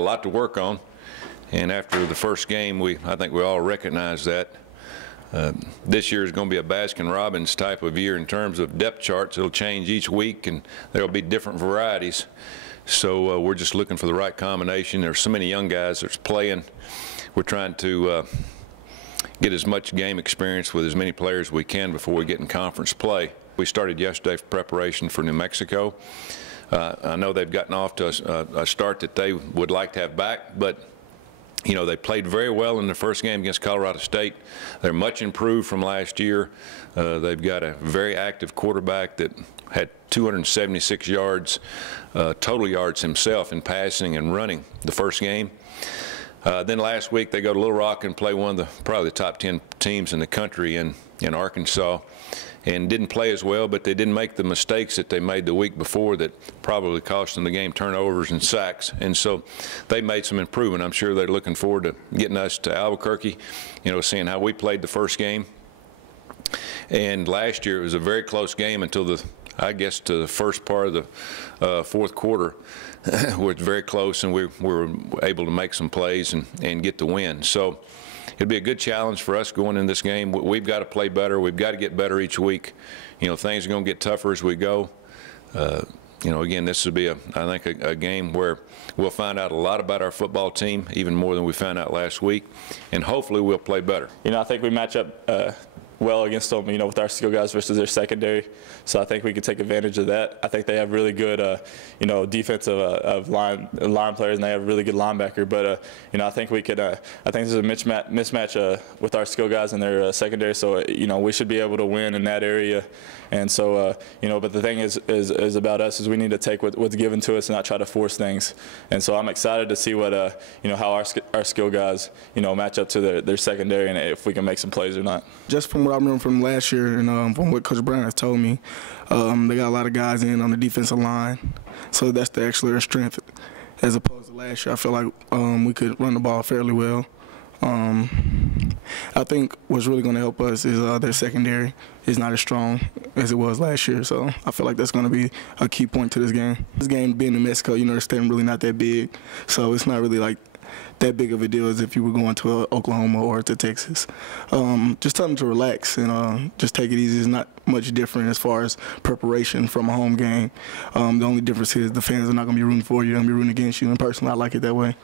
a lot to work on. And after the first game, I think we all recognize that. This year is going to be a Baskin-Robbins type of year in terms of depth charts. It'll change each week, and there will be different varieties. So we're just looking for the right combination. There's so many young guys that's playing. We're trying to get as much game experience with as many players as we can before we get in conference play. We started yesterday for preparation for New Mexico. I know they've gotten off to a start that they would like to have back, but you know, they played very well in the first game against Colorado State. They're much improved from last year. They've got a very active quarterback that had 276 yards, total yards himself in passing and running the first game. Then last week they go to Little Rock and play one of probably the top 10 teams in the country in Arkansas, and didn't play as well, but they didn't make the mistakes that they made the week before that probably cost them the game, turnovers and sacks. And so they made some improvement. I'm sure they're looking forward to getting us to Albuquerque, you know, seeing how we played the first game. And last year it was a very close game until I guess to the first part of the fourth quarter. It was very close, and we were able to make some plays and get the win. So it'll be a good challenge for us going in this game. We've got to play better. We've got to get better each week. You know, things are going to get tougher as we go. You know, again, this will be, I think, a game where we'll find out a lot about our football team, even more than we found out last week, and hopefully we'll play better. You know, I think we match up well against them, you know, with our skill guys versus their secondary. So I think we could take advantage of that. I think they have really good, you know, defensive line players, and they have a really good linebacker. But you know, I think we could. I think there's a mismatch with our skill guys and their secondary. So you know, we should be able to win in that area. And so you know, but the thing is about us is we need to take what's given to us and not try to force things. And so I'm excited to see what you know, how our skill guys, you know, match up to their secondary, and if we can make some plays or not. Just from what I remember from last year and from what Coach Brown has told me, they got a lot of guys in on the defensive line, so that's actually their strength. As opposed to last year, I feel like we could run the ball fairly well. I think what's really going to help us is their secondary is not as strong as it was last year, so I feel like that's going to be a key point to this game. This game being in Mexico, you know, the stadium really not that big, so it's not really like that big of a deal as if you were going to Oklahoma or to Texas. Just tell them to relax and just take it easy. It's not much different as far as preparation from a home game. The only difference is the fans are not going to be rooting for you. They're going to be rooting against you, and personally I like it that way.